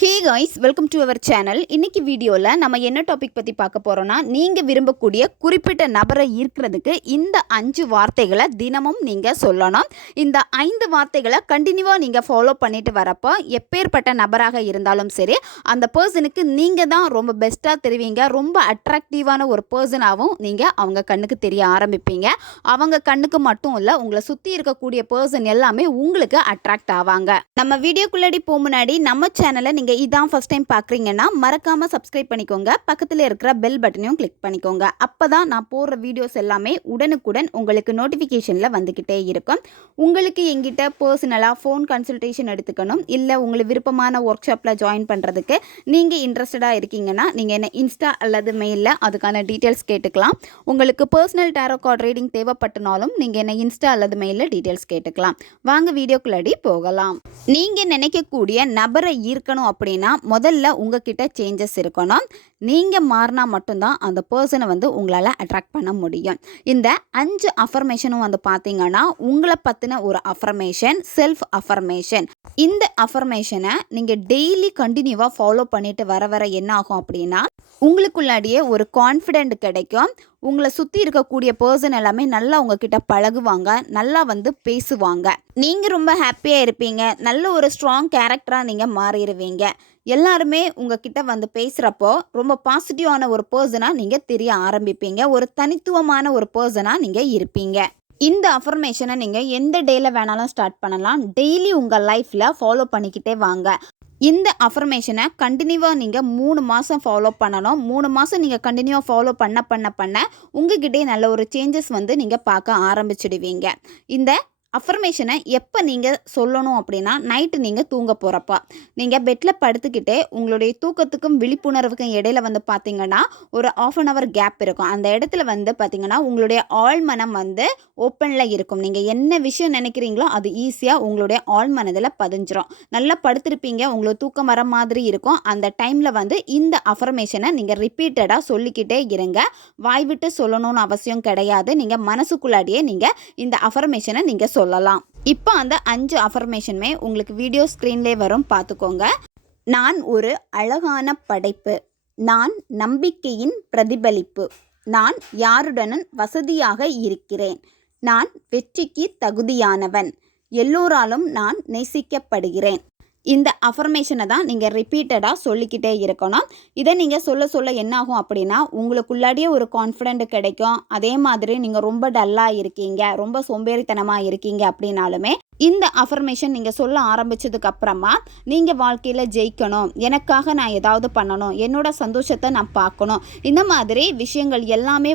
Hey guys, welcome to our channel. இன்னைக்கு வீடியோவில் நம்ம என்ன டாபிக் பற்றி பார்க்க போகிறோன்னா, நீங்கள் விரும்பக்கூடிய குறிப்பிட்ட நபரை ஈர்க்கிறதுக்கு இந்த 5 வார்த்தைகளை தினமும் நீங்கள் சொல்லணும். இந்த 5 வார்த்தைகளை கண்டினியூவாக நீங்கள் ஃபாலோ பண்ணிட்டு வரப்போ எப்பேற்பட்ட நபராக இருந்தாலும் சரி, அந்த பர்சனுக்கு நீங்கள் தான் ரொம்ப பெஸ்ட்டாக தெரிவிங்க. ரொம்ப அட்ராக்டிவான ஒரு பர்சனாகவும் நீங்கள் அவங்க கண்ணுக்கு தெரிய ஆரம்பிப்பீங்க. அவங்க கண்ணுக்கு மட்டும் இல்லை, உங்களை சுற்றி இருக்கக்கூடிய பர்சன் எல்லாமே உங்களுக்கு அட்ராக்ட் ஆவாங்க. நம்ம வீடியோக்குள்ளாடி போக முன்னாடி நம்ம சேனலை நீங்கள் இதான் ஃபஸ்ட் டைம் பார்க்குறீங்கன்னா மறக்காமல் சப்ஸ்கிரைப் பண்ணிக்கோங்க. பக்கத்தில் இருக்கிற பெல் பட்டனையும் கிளிக் பண்ணிக்கோங்க. அப்போ தான் நான் போடுற வீடியோஸ் எல்லாமே உடனுக்குடன் உங்களுக்கு நோட்டிஃபிகேஷனில் வந்துக்கிட்டே இருக்கும். உங்களுக்கு எங்கிட்ட பர்சனலாக ஃபோன் கன்சல்டேஷன் எடுத்துக்கணும், இல்லை உங்களுக்கு விருப்பமான ஒர்க் ஷாப்பில் ஜாயின் பண்ணுறதுக்கு நீங்கள் இன்ட்ரெஸ்டடாக இருக்கீங்கன்னா நீங்கள் என்ன இன்ஸ்டா அல்லது மெயிலில் அதுக்கான டீட்டெயில்ஸ் கேட்டுக்கலாம். உங்களுக்கு பர்சனல் டேரோ கார்ட் ரீடிங் தேவைப்பட்டனாலும் நீங்கள் என்ன இன்ஸ்டா அல்லது மெயிலில் டீட்டெயில்ஸ் கேட்டுக்கலாம். வாங்க வீடியோக்குள்ளாடி போகலாம். நீங்கள் நினைக்கக்கூடிய நபரை ஈர்க்கணும் அப்படின்னா முதல்ல உங்ககிட்ட சேஞ்சஸ் இருக்கணும். நீங்கள் மாறினா மட்டும்தான் அந்த பர்சனை உங்களால் அட்ராக்ட் பண்ண முடியும். இந்த 5 அஃபர்மேஷனும் பார்த்தீங்கன்னா உங்களை பற்றின ஒரு அஃபர்மேஷன், செல்ஃப் அஃபர்மேஷன். இந்த அஃபர்மேஷனை நீங்கள் டெய்லி கண்டினியூவாக ஃபாலோ பண்ணிட்டு வர வர என்ன ஆகும் அப்படின்னா உங்களுக்குள்ளாடியே ஒரு கான்ஃபிடென்ட் கிடைக்கும். உங்களை சுற்றி இருக்கக்கூடிய பர்சன் எல்லாமே நல்லா உங்ககிட்ட பழகுவாங்க, நல்லா பேசுவாங்க. நீங்கள் ரொம்ப ஹாப்பியாக இருப்பீங்க. நல்ல ஒரு ஸ்ட்ராங் கேரக்டராக நீங்கள் மாறிடுவீங்க. எல்லாருமே உங்ககிட்ட பேசுகிறப்போ ரொம்ப பாசிட்டிவான ஒரு பர்சனாக நீங்கள் தெரிய ஆரம்பிப்பீங்க. ஒரு தனித்துவமான ஒரு பர்சனாக நீங்கள் இருப்பீங்க. இந்த அஃபர்மேஷனை நீங்கள் எந்த டேயில் வேணாலும் ஸ்டார்ட் பண்ணலாம். டெய்லி உங்கள் லைஃப்பில் ஃபாலோ பண்ணிக்கிட்டே வாங்க. இந்த அஃபர்மேஷனை கண்டினியூவாக நீங்கள் 3 மாதம் ஃபாலோ பண்ணணும். 3 மாதம் நீங்கள் கண்டினியூவாக ஃபாலோ பண்ண உங்ககிட்டே நல்ல ஒரு சேஞ்சஸ் நீங்கள் பார்க்க ஆரம்பிச்சிடுவீங்க. இந்த அஃபர்மேஷனை எப்போ நீங்கள் சொல்லணும் அப்படின்னா நைட்டு நீங்கள் தூங்க போகிறப்ப நீங்கள் பெட்டில் படுத்துக்கிட்டே உங்களுடைய தூக்கத்துக்கும் விழிப்புணர்வுக்கும் இடையில பார்த்தீங்கன்னா ஒரு 1/2 hour கேப் இருக்கும். அந்த இடத்துல பார்த்தீங்கன்னா உங்களுடைய ஆழ்மனம் ஓப்பனில் இருக்கும். நீங்கள் என்ன விஷயம் நினைக்கிறீங்களோ அது ஈஸியாக உங்களுடைய ஆழ்மனதில் பதிஞ்சிரும். நல்லா படுத்திருப்பீங்க, உங்களுக்கு தூக்கம் வர மாதிரி இருக்கும். அந்த டைமில் இந்த அஃபர்மேஷனை நீங்கள் ரிப்பீட்டடாக சொல்லிக்கிட்டே இருங்க. வாய் விட்டு சொல்லணும்னு அவசியம் கிடையாது. நீங்கள் மனசுக்குள்ளாடியே நீங்கள் இந்த அஃபர்மேஷனை நீங்கள் சொல்லலாம். இப்போ அந்த 5 அஃபர்மேஷனுமே உங்களுக்கு வீடியோ ஸ்க்ரீன்லேயே வரும், பார்த்துக்கோங்க. நான் ஒரு அழகான படைப்பு. நான் நம்பிக்கையின் பிரதிபலிப்பு. நான் யாருடனும் வசதியாக இருக்கிறேன். நான் வெற்றிக்கு தகுதியானவன். எல்லோராலும் நான் நேசிக்கப்படுகிறேன். இந்த அஃபர்மேஷனை தான் நீங்கள் ரிப்பீட்டடாக சொல்லிக்கிட்டே இருக்கணும். இதை நீங்கள் சொல்ல சொல்ல என்ன ஆகும் அப்படின்னா உங்களுக்குள்ளாடியே ஒரு கான்ஃபிடென்ட் கிடைக்கும். அதே மாதிரி நீங்கள் ரொம்ப டல்லாக இருக்கீங்க, ரொம்ப சோம்பேறித்தனமாக இருக்கீங்க அப்படின்னாலுமே இந்த அஃபர்மேஷன் நீங்கள் சொல்ல ஆரம்பித்ததுக்கு அப்புறமா நீங்கள் வாழ்க்கையில் ஜெயிக்கணும், எனக்காக நான் ஏதாவது பண்ணணும், என்னோட சந்தோஷத்தை நான் பார்க்கணும், இந்த மாதிரி விஷயங்கள் எல்லாமே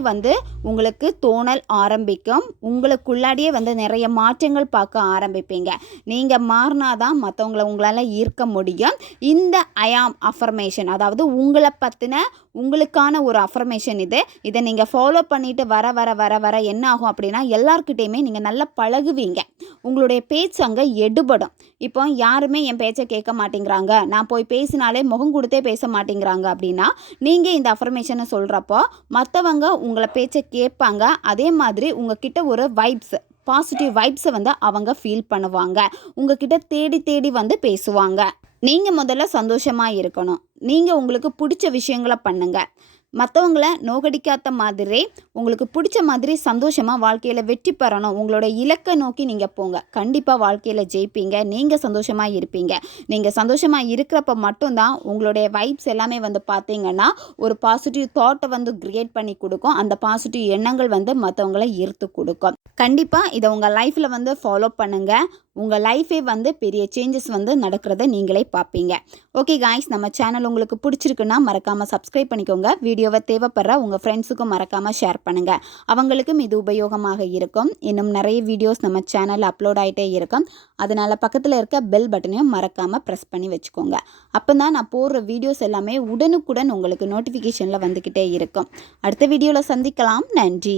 உங்களுக்கு தோணல் ஆரம்பிக்கும். உங்களுக்குள்ளாடியே நிறைய மாற்றங்கள் பார்க்க ஆரம்பிப்பீங்க. நீங்கள் மாறினாதான் மற்றவங்களை உங்களால் ஈர்க்க முடியும். இந்த ஐ ஆம் அஃபர்மேஷன், அதாவது உங்களை பற்றின உங்களுக்கான ஒரு அஃபர்மேஷன் இதை நீங்கள் ஃபாலோ பண்ணிட்டு வர வர வர வர என்ன ஆகும் அப்படின்னா எல்லார்கிட்டையுமே நீங்கள் நல்லா பழகுவீங்க. உங்களுடைய பேச்சு அங்கே எடுபடும். இப்போ யாருமே என் பேச்சை கேட்க மாட்டேங்கிறாங்க, நான் போய் பேசினாலே முகம் கொடுத்தே பேச மாட்டேங்கிறாங்க அப்படின்னா நீங்கள் இந்த அஃபர்மேஷனை சொல்கிறப்போ மற்றவங்க உங்களை பேச்சை கேட்பாங்க. அதே மாதிரி உங்ககிட்ட ஒரு வைப்ஸ், பாசிட்டிவ் வைப்ஸை அவங்க ஃபீல் பண்ணுவாங்க. உங்ககிட்ட தேடி தேடி பேசுவாங்க. நீங்கள் முதல்ல சந்தோஷமாக இருக்கணும். நீங்கள் உங்களுக்கு பிடிச்ச விஷயங்களை பண்ணுங்கள். மற்றவங்களை நோகடிக்காத மாதிரி உங்களுக்கு பிடிச்ச மாதிரி சந்தோஷமாக வாழ்க்கையில் வெற்றி பெறணும். உங்களோட இலக்கை நோக்கி நீங்கள் போங்க. கண்டிப்பாக வாழ்க்கையில் ஜெயிப்பீங்க. நீங்கள் சந்தோஷமாக இருப்பீங்க. நீங்கள் சந்தோஷமாக இருக்கிறப்ப மட்டும்தான் உங்களுடைய வைப்ஸ் எல்லாமே பார்த்தீங்கன்னா ஒரு பாசிட்டிவ் தாட்டை கிரியேட் பண்ணி கொடுக்கும். அந்த பாசிட்டிவ் எண்ணங்கள் மற்றவங்களை ஈர்த்து கொடுக்கும். கண்டிப்பாக இதை உங்கள் லைஃப்பில் ஃபாலோ பண்ணுங்கள். உங்கள் லைஃபே பெரிய சேஞ்சஸ் நடக்கிறத நீங்களே பார்ப்பீங்க. ஓகே காய்ஸ், நம்ம சேனல் உங்களுக்கு பிடிச்சிருக்குன்னா மறக்காமல் சப்ஸ்கிரைப் பண்ணிக்கோங்க. வீடியோவை தேவைப்படுற உங்கள் ஃப்ரெண்ட்ஸுக்கும் மறக்காமல் ஷேர் பண்ணுங்கள். அவங்களுக்கும் இது உபயோகமாக இருக்கும். இன்னும் நிறைய வீடியோஸ் நம்ம சேனலில் அப்லோட் ஆகிட்டே இருக்கும். அதனால் பக்கத்தில் இருக்க பெல் பட்டனையும் மறக்காமல் ப்ரெஸ் பண்ணி வச்சுக்கோங்க. அப்போ தான் நான் போடுற வீடியோஸ் எல்லாமே உடனுக்குடன் உங்களுக்கு நோட்டிஃபிகேஷனில் வந்துக்கிட்டே இருக்கும். அடுத்த வீடியோவில் சந்திக்கலாம். நன்றி.